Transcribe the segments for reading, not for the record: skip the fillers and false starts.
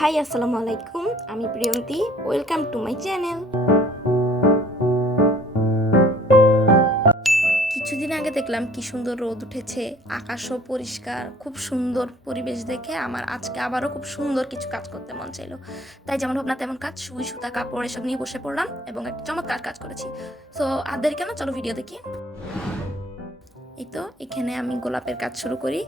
High আসসালামু আলাইকুম, আমি Priyanti. Welcome to my channel. কিছুদিন আগে দেখলাম কি সুন্দর রোদ উঠেছে, আকাশও পরিষ্কার, খুব সুন্দর পরিবেশ দেখে আমার আজকে আবারও খুব সুন্দর কিছু কাজ করতে মন চাইলো। তাই যেমন ভাবনা তেমন কাজ, সুই সুতা কাপড় এসব নিয়ে বসে পড়লাম এবং একটা চমৎকার কাজ করেছি। সো আর দেরি কেন, চলো ভিডিও দেখি। এই তো এখানে আমি গোলাপের কাজ শুরু করি।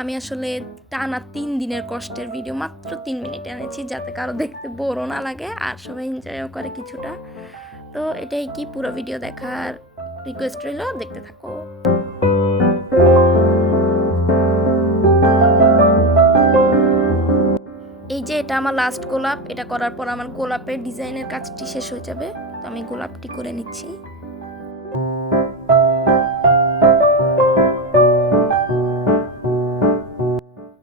আমি আসলে টানা 3 দিনের কষ্টের ভিডিও মাত্র 3 মিনিটে এনেছি, যাতে কারো দেখতে বোরও না লাগে আর সবাই এনজয়ও করে কিছুটা। তো এটাই কি, পুরো ভিডিও দেখার রিকোয়েস্ট রইল, দেখতে থাকো। এই যে এটা আমার লাস্ট গোলাপ, এটা করার পর আমার গোলাপের ডিজাইনের কাজটি শেষ হয়ে যাবে। তো আমি গোলাপটি করে নিচ্ছি।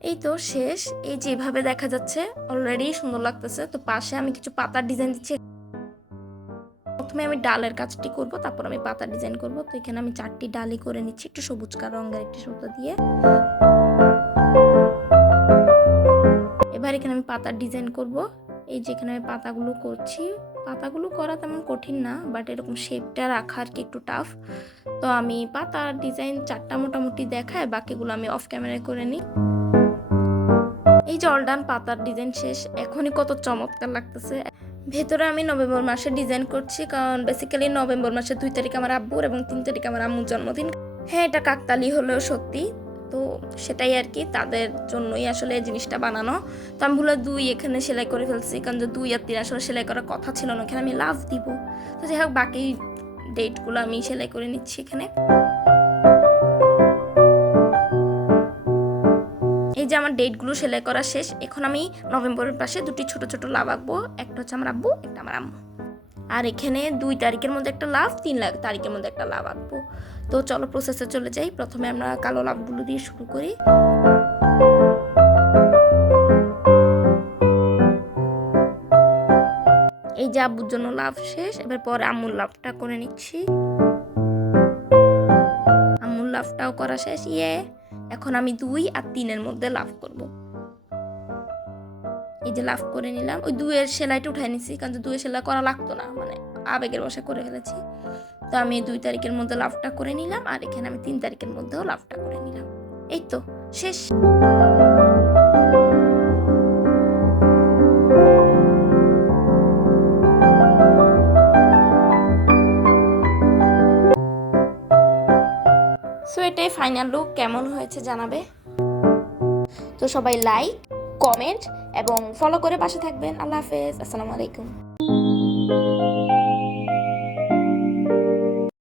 এই তো শেষ। এই যেভাবে দেখা যাচ্ছে অলরেডি সুন্দর লাগতেছে। তো পাশে আমি কিছু পাতার ডিজাইন দিচ্ছি। প্রথমে আমি ডালের কাজটি করব, তারপর আমি পাতার ডিজাইন করব। তো এখানে আমি 4টি ডালই করে নিচ্ছি একটু সবুজ কালো রঙের একটি সুতা দিয়ে। এবার এখানে আমি পাতার ডিজাইন করব। এই যে এখানে আমি পাতাগুলো করছি। পাতাগুলো করা তেমন কঠিন না, বাট এরকম শেপটা রাখা আর কি একটু টাফ। তো আমি পাতার ডিজাইন 4টা মোটামুটি দেখায়, বাকিগুলো আমি অফ ক্যামেরায় করে নিই। এই যে অলডান পাতার ডিজাইন শেষ। এখনই কত চমৎকার লাগতেছে। ভেতরে আমি নভেম্বর মাসে ডিজাইন করছি, কারণ বেসিক্যালি নভেম্বর মাসের 2 তারিখ আমার আব্বুর এবং 3 তারিখ আমার আম্মুর জন্মদিন। হ্যাঁ, এটা কাকতালি হলেও সত্যি। তো সেটাই আর কি, তাদের জন্যই আসলে এই জিনিসটা বানানো। তো আমি ভুলে 2 এখানে সেলাই করে ফেলছি, কারণ যে 2 আর 3 আসলে সেলাই করার কথা ছিল না, এখানে আমি লাভ দিব। তো যাই হোক, বাকি ডেটগুলো আমি সেলাই করে নিচ্ছি এখানে। এই যে আমার ডেটগুলো সেলাই করা শেষ। এখন আমি নভেম্বরের পাশে 2টি ছোট ছোট লাভ আঁকবো। একটা হচ্ছে আমার আব্বু, একটা আমার আম্মু। আর এখানে 2 তারিখের মধ্যে একটা লাভ, 3 তারিখের মধ্যে একটা লাভ আঁকবো। তো চলো প্রসেসে চলে যাই। প্রথমে আমরা কালো লাভগুলো দিয়ে শুরু করি। এই যে আব্বুর জন্য লাভ শেষ। এবার পরে আম্মুর লাভটা করে নিচ্ছি। আম্মুর লাভটাও করা শেষ। এখন আমি 2 আর 3-এর মধ্যে লাভ করব। এই যে লাভ করে নিলাম। ওই 2-এর সেলাইটা উঠাই নিছি, কারণ 2-এর সেলাই করা লাগতো না, মানে আবেগের বশে করে ফেলেছি। তো আমি 2 তারিখের মধ্যে লাভটা করে নিলাম, আর এখানে আমি 3 তারিখের মধ্যেও লাভটা করে নিলাম। এই তো শেষ। সো এটাই ফাইনাল লুক। কেমন হয়েছে জানাবে। তো সবাই লাইক, কমেন্ট এবং ফলো করে পাশে থাকবেন। আল্লাহ হাফেজ, আসসালামু আলাইকুম।